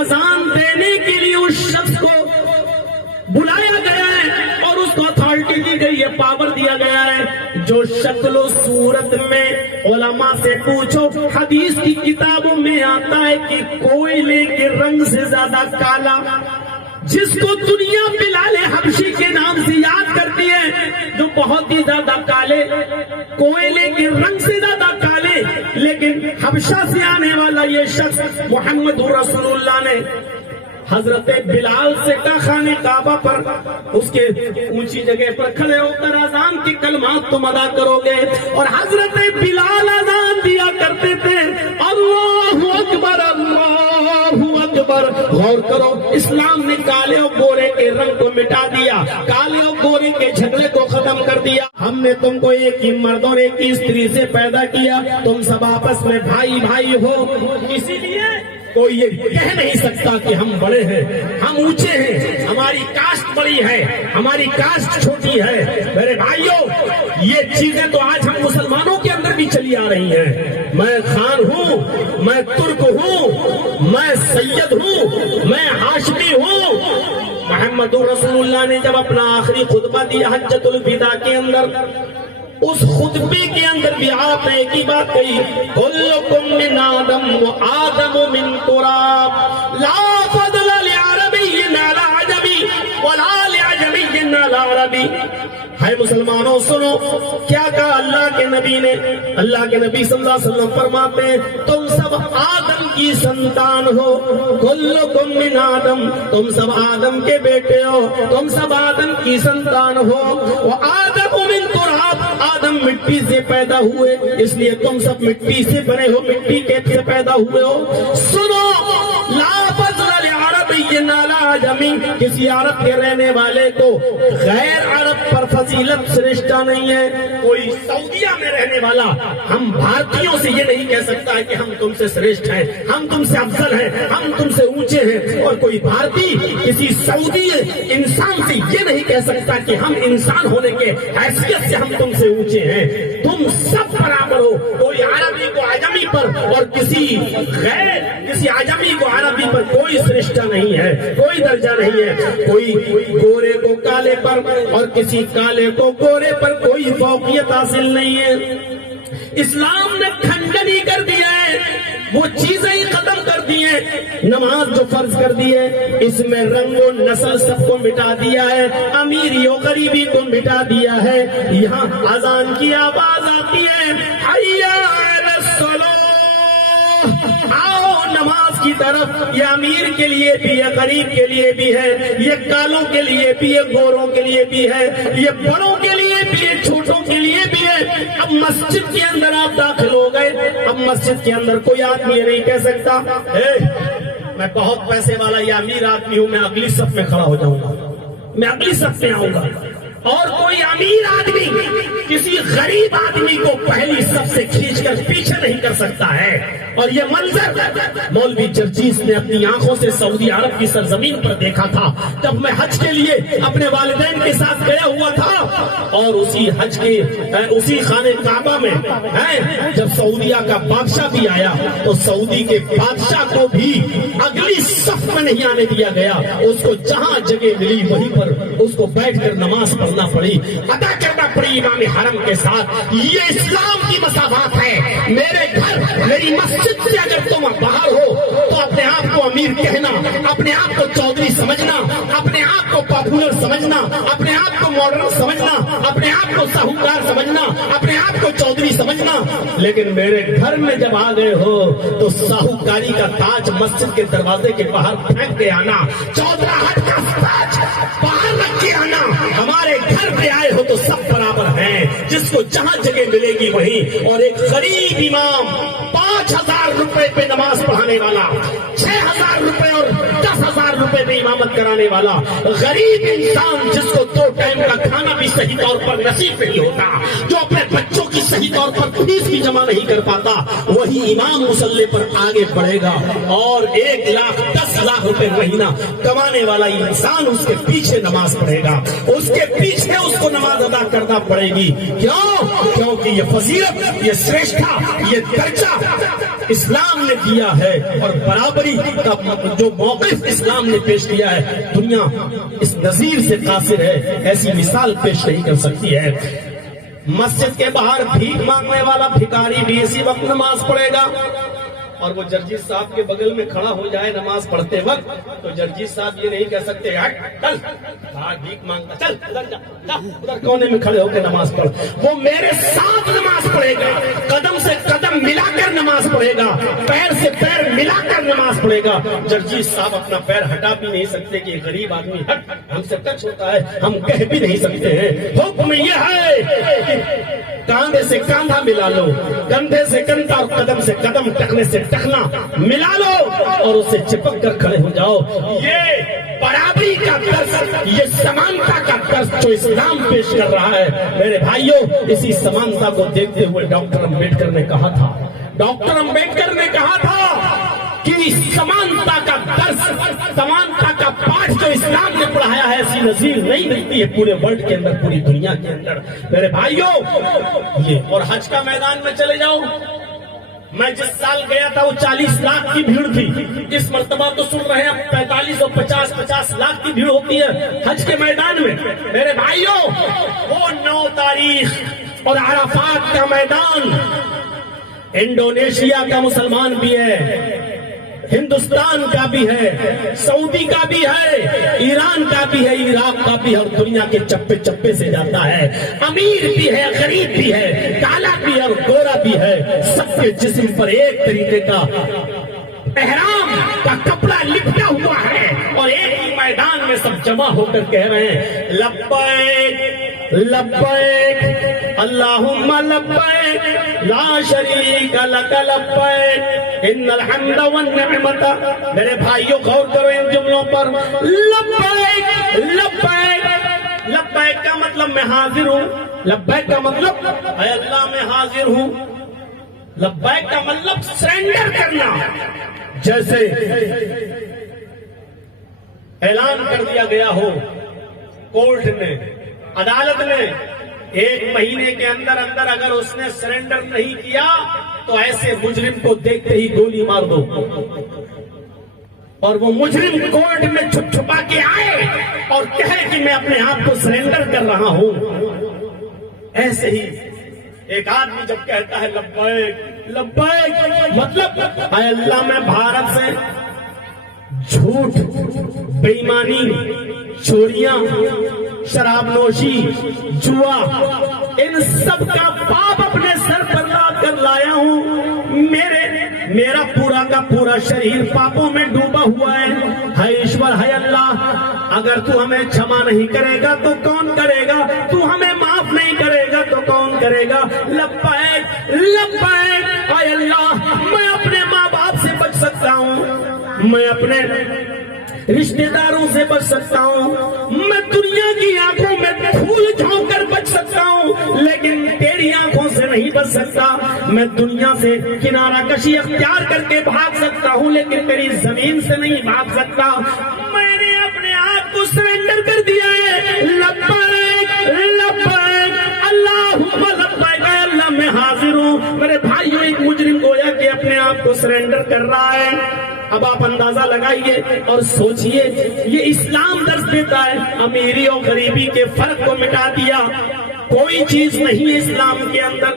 اذان دینے کے لیے اس شخص کو بلایا گیا ہے اور اس کو اتھارٹی دی گئی ہے، پاور دیا گیا ہے۔ جو شکل و صورت میں علماء سے پوچھو، حدیث کی کتابوں میں آتا ہے کہ کوئلے کے رنگ سے زیادہ کالا، جس کو دنیا بلال حبشی کے نام سے یاد کرتی ہے، جو بہت ہی زیادہ کالے، کوئلے کے رنگ سے زیادہ کالے، لیکن حبشہ سے آنے والا یہ شخص محمد رسول اللہ نے حضرت بلال سے کہا خانے کعبہ پر اس کے اونچی جگہ پر کھڑے ہو کر اذان کی کلمات تم ادا کرو گے، اور حضرت بلال اذان دیا کرتے تھے اللہ اکبر اللہ اکبر۔ غور کرو، اسلام نے کالے اور گورے کے رنگ کو مٹا دیا، کالے اور گورے کے جھگڑے کو ختم کر دیا۔ ہم نے تم کو ایک ہی مرد اور ایک ہی استری سے پیدا کیا، تم سب آپس میں بھائی بھائی ہو، اسی لیے کوئی یہ کہہ نہیں سکتا کہ ہم بڑے ہیں، ہم اونچے ہیں، ہماری کاسٹ بڑی ہے، ہماری کاسٹ چھوٹی ہے۔ میرے بھائیوں، یہ چیزیں تو آج ہم مسلمانوں کے اندر بھی چلی آ رہی ہیں۔ میں خان ہوں، میں ترک ہوں، میں سید ہوں، میں ہاشمی ہوں۔ محمد رسول اللہ نے جب اپنا آخری خطبہ دیا حجۃ الوداع کے اندر، اس خطبے کے اندر بھی آپ نے ایک ہی بات کہی، کلکم من آدم و آدم من تراب، لا فضل لعربی علی عجمی ولا لعجمی علی عربی۔ ہے مسلمانوں سنو، کیا کہا اللہ کے نبی نے؟ اللہ کے نبی صلی اللہ علیہ وسلم فرماتے ہیں تم سب آدم کی سنتان ہو، کلکم من آدم، تم سب آدم کے بیٹے ہو، تم سب آدم کی سنتان ہو، وآدم من تراب، آدم مٹی سے پیدا ہوئے، اس لیے تم سب مٹی سے بنے ہو، مٹی کے سے پیدا ہوئے ہو۔ سنو، لا فضل لعربی علی عجمی، کسی عرب کے رہنے والے کو غیر عرب پر فضیلت سرشتہ نہیں ہے۔ کوئی سعودیہ میں رہنے والا ہم بھارتیوں سے یہ نہیں کہہ سکتا ہے کہ ہم تم سے سرشت ہیں، ہم تم سے افضل ہیں، ہم تم سے اونچے ہیں، اور کوئی بھارتی کسی سعودی انسان سے یہ نہیں کہہ سکتا کہ ہم انسان ہونے کے حیثیت سے ہم تم سے اونچے ہیں۔ تم سب برابر ہو، کوئی عربی کو عجمی پر اور کسی عجمی کو عربی پر کوئی سرشتہ نہیں ہے، کوئی درجہ نہیں ہے۔ کوئی گورے کو کالے پر اور کسی کالے کو گورے پر کوئی فوقیت حاصل نہیں ہے۔ اسلام نے کھنڈن ہی کر دیا ہے، وہ چیزیں ہی ختم کر دی ہیں۔ نماز جو فرض کر دی ہے، اس میں رنگ و نسل سب کو مٹا دیا ہے، امیری و غریبی کو مٹا دیا ہے۔ یہاں اذان کی آواز آتی ہے، حی علی الصلاۃ، آؤ نماز کی طرف۔ یہ امیر کے لیے بھی ہے، غریب کے لیے بھی ہے، یہ کالوں کے لیے بھی ہے، گوروں کے لیے بھی ہے، یہ بڑوں کے لیے بھی ہے، چھوٹوں کے لیے بھی ہے۔ اب مسجد کے اندر آپ داخل ہو گئے، اب مسجد کے اندر کوئی آدمی یہ نہیں کہہ سکتا میں بہت پیسے والا یا امیر آدمی ہوں، میں اگلی صف میں کھڑا ہو جاؤں گا، میں اگلی صف میں آؤں گا۔ اور کوئی امیر آدمی کسی غریب آدمی کو پہلی صف سے کھینچ کر پیچھے نہیں کر سکتا ہے۔ اور یہ منظر مولوی جرجیس نے اپنی آنکھوں سے سعودی عرب کی سرزمین پر دیکھا تھا جب میں حج کے لیے اپنے والدین کے ساتھ گیا ہوا تھا، اور اسی حج کے اسی خانے کعبہ میں جب سعودیہ کا بادشاہ بھی آیا تو سعودی کے بادشاہ کو بھی اگلی صف میں نہیں آنے دیا گیا، اس کو جہاں جگہ ملی وہیں پر اس کو بیٹھ کر نماز پڑھنا پڑی، ادا کرنا پڑی امام حرم کے ساتھ۔ یہ اسلام کی مساوات ہے۔ میرے گھر میری مسجد سے اگر تم باہر ہو تو اپنے آپ کو امیر کہنا، اپنے آپ کو چودھری سمجھنا، اپنے آپ کو پاپولر سمجھنا، اپنے آپ کو ماڈرن سمجھنا، اپنے آپ کو ساہوکار سمجھنا، اپنے آپ کو چودھری سمجھنا، لیکن میرے گھر میں جب آ گئے ہو تو ساہوکاری کا تاج مسجد کے دروازے کے باہر پھینک کے آنا، چودراہٹ کا تاج باہر رکھ کے آنا۔ ہمارے گھر پہ آئے ہو تو سب برابر ہیں، جس کو جہاں جگہ ملے گی وہیں۔ اور ایک غریب امام 5,000 روپے پہ نماز پڑھانے والا، 6,000 روپے اور 10,000 روپے پہ امامت کرانے والا غریب انسان، جس کو 2 ٹائم کا کھانا بھی صحیح طور پر نصیب نہیں ہوتا، جو اپنے بچوں کی صحیح طور پر فیس بھی جمع نہیں کر پاتا، وہی امام مصلی پر آگے بڑھے گا۔ اور 1,10,00,000 روپے مہینہ کمانے والا انسان اس کے پیچھے نماز پڑھے گا، اس کے پیچھے اس کو نماز ادا کرنا پڑے گی۔ کیوں؟ کیونکہ یہ فضیلت، یہ سرشتہ، یہ درجہ اسلام نے دیا ہے اور برابری کا جو موقف اسلام نے پیش کیا ہے، دنیا اس نظیر سے قاصر ہے، ایسی مثال پیش نہیں کر سکتی ہے۔ مسجد کے باہر بھیک مانگنے والا بھکاری بھی اسی وقت نماز پڑھے گا، اور وہ جرجیت صاحب کے بغل میں کھڑا ہو جائے نماز پڑھتے وقت تو جرجیت صاحب یہ نہیں کہہ سکتے چل باہر بھیک مانگتا، چل ادھر جا، ادھر کونے میں کھڑے ہو کے نماز پڑھ۔ وہ میرے ساتھ نماز پڑھے گا، قدم سے قدم ملا کر نماز پڑھے گا، پیر سے پیر ملا کر نماز پڑھے گا۔ جرجیت صاحب اپنا پیر ہٹا بھی نہیں سکتے کہ غریب آدمی ہٹ، ہم سے ٹچ ہوتا ہے، ہم کہہ بھی نہیں سکتے ہیں۔ حکم یہ ہے کاندھے سے کاندھا ملا لو، کندھے سے کندھا اور قدم سے قدم، ٹکنے سے ٹکنا ملا لو اور اسے چپک کر کھڑے ہو جاؤ۔ یہ برابری کا درس، یہ سمانتا کا درس جو اسلام پیش کر رہا ہے میرے بھائیوں، اسی سمانتا کو دیکھتے ہوئے ڈاکٹر امبیڈکر نے کہا تھا، ڈاکٹر امبیڈکر نے کہا تھا کہ سمانتا کا درس، سمانتا کا پاٹھ جو اسلام نے پڑھایا ہے ایسی نظیر نہیں ملتی ہے پورے ورلڈ کے اندر، پوری دنیا کے اندر میرے بھائیوں۔ یہ اور حج کا میدان میں چلے جاؤ، میں جس سال گیا تھا وہ 40 لاکھ کی بھیڑ تھی، اس مرتبہ تو سن رہے ہیں 45 اور 50 لاکھ کی بھیڑ ہوتی ہے حج کے میدان میں میرے بھائیوں۔ وہ 9 تاریخ اور عرفات کا میدان انڈونیشیا کا مسلمان بھی ہے، ہندوستان کا بھی ہے، سعودی کا بھی ہے، ایران کا بھی ہے، عراق کا بھی ہے، اور دنیا کے چپے چپے سے جاتا ہے، امیر بھی ہے، غریب بھی ہے، کالا بھی ہے اور گورا بھی ہے، سب کے جسم پر ایک طریقے کا احرام کا کپڑا لپٹا ہوا ہے اور ایک ہی میدان میں سب جمع ہو کر کہہ رہے ہیں لبیک لبیک اللہم لبیک لا شریک لک لبیک ان الحمد والنعمت۔ میرے بھائیوں غور کرو ان جملوں پر، لبیک لبیک، لبیک کا مطلب میں حاضر ہوں، لبیک کا مطلب اے اللہ میں حاضر ہوں، لبیک کا مطلب سرنڈر کرنا۔ جیسے اعلان کر دیا گیا ہو کورٹ نے، عدالت نے، 1 مہینے کے اندر اندر اگر اس نے سرنڈر نہیں کیا تو ایسے مجرم کو دیکھتے ہی گولی مار دو، اور وہ مجرم کورٹ میں چھپ چھپا کے آئے اور کہے کہ میں اپنے آپ کو سرنڈر کر رہا ہوں۔ ایسے ہی ایک آدمی جب کہتا ہے لبیک لبیک، مطلب اے اللہ میں بھارت سے جھوٹ، بے ایمانی، چوریاں، شراب نوشی، جوا، ان سب کا پاپ اپنے سر پر لاد کر لایا ہوں، میرا پورا کا پورا شریر پاپوں میں ڈوبا ہوا ہے ایشور ہے اللہ، اگر تو ہمیں چھما نہیں کرے گا تو کون کرے گا، تو ہمیں معاف نہیں کرے گا تو کون کرے گا۔ لبیک لبیک اے اللہ، میں اپنے ماں باپ سے بچ سکتا ہوں، میں اپنے رشتہ داروں سے بچ سکتا ہوں، میں دنیا کی آنکھوں میں پھول جھونک کر بچ سکتا ہوں، لیکن تیری آنکھوں سے نہیں بچ سکتا۔ میں دنیا سے کنارہ کشی اختیار کر کے بھاگ سکتا ہوں لیکن تیری زمین سے نہیں بھاگ سکتا۔ میں نے اپنے آپ کو سرنڈر کر دیا ہے، لبیک لبیک اللہم لبیک، اے اللہ میں حاضر ہوں۔ میرے بھائیوں ایک مجرم گویا کہ اپنے آپ کو سرنڈر کر رہا ہے۔ اب آپ اندازہ لگائیے اور سوچئے، یہ اسلام درس دیتا ہے امیری اور غریبی کے فرق کو مٹا دیا، کوئی چیز نہیں اسلام کے اندر